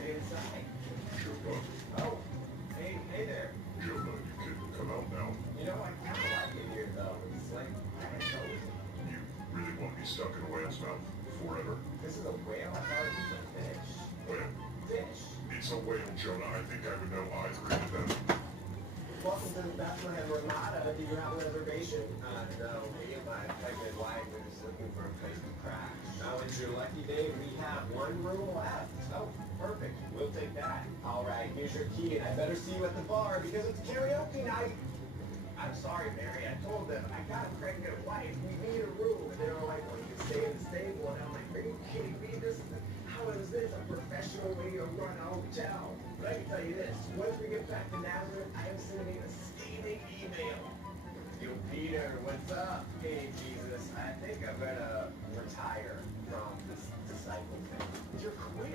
stay inside. Joe Bug. Oh, hey there. Joe Bug, you can come out now. You know, I kind of like it here, though. It's like kind of cozy. You really want to be stuck in a whale's mouth forever? This is a whale? I thought it was a fish. Whale. Fish. It's a whale, Jonah. I think I would know either of them. Welcome to the Bethlehem Ramada. Do you have a reservation? No. Me and my pregnant wife are just looking for a place to crash. Now it's your lucky day. We have one room left. Oh, perfect. We'll take that. All right, here's your key, and I better see you at the bar because it's karaoke night. I'm sorry, Mary. I told them I got a pregnant wife. We need a room. And they were like, well, you can stay in the stable. And I'm like, are you kidding me? How is this a professional way to run a hotel? But I can tell you this. Once we get back to Nazareth, I am sending a scathing email. Yo, Peter, what's up? Hey, Jesus. I think I'm going to retire from this disciple thing. You're quitting.